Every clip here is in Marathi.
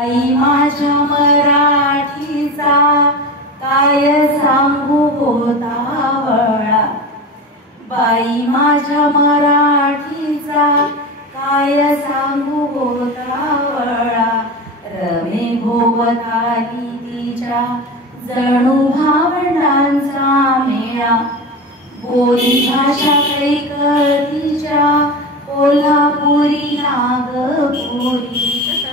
आई माझ्या मराठीचा काय सांगू गोतावळा, बाई माझ्या मराठीचा काय सांगू गोतावळा, रमे भोवताली तिच्या जणू भावंडांचा मेळा, बोली भाषा कैकतीच्या कोल्हापुरी नागपुरी,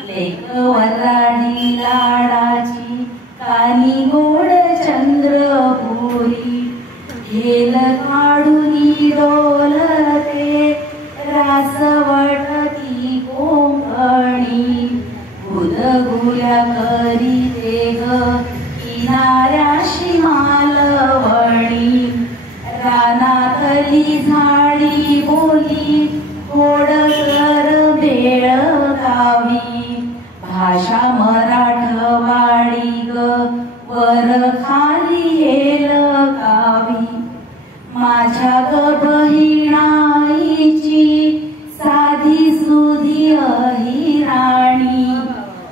लेक वराडी लाडाची कानी गोड चंद्रपुरी, हेल काढूनी डोलते रासवटती कोंकणी, गुदगुल्या करीते ग किनाऱ्याशी मालवणी, रानातली झाडी बोली गोड कर बेळगावी, भाषा मराठवाडी ग वर खाली हेल गावी, माझ्या ग बहिणाईची साधी सुधी अहिराणी,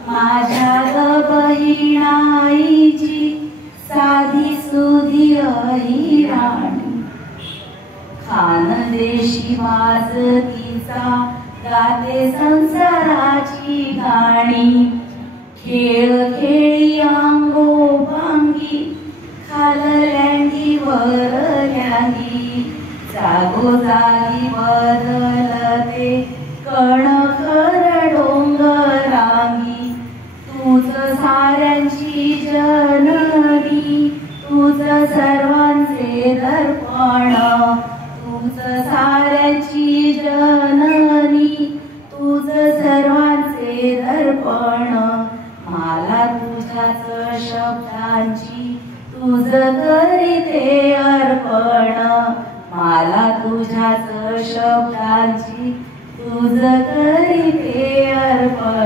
माझ्या ग बहिणाईची साधी सुधी अहिराणी, खानदेशी वाजतीचा गाते संसाराची गाणी, खेळ खेळी अंगोपांगी खालल्यांगी वरल्यांगी, जागोजागी बदलते कणखर डोंगरांगी, तूच साऱ्यांची जननी तूच सर्वांचे दर्पण, तूच साऱ्यांची जननी तूच सर्वांचे दर्पण, मला तुझ्याच शब्दांची तुझ करीते अर्पण, मला तुझ्याच शब्दांची तुझ करीते अर्पण.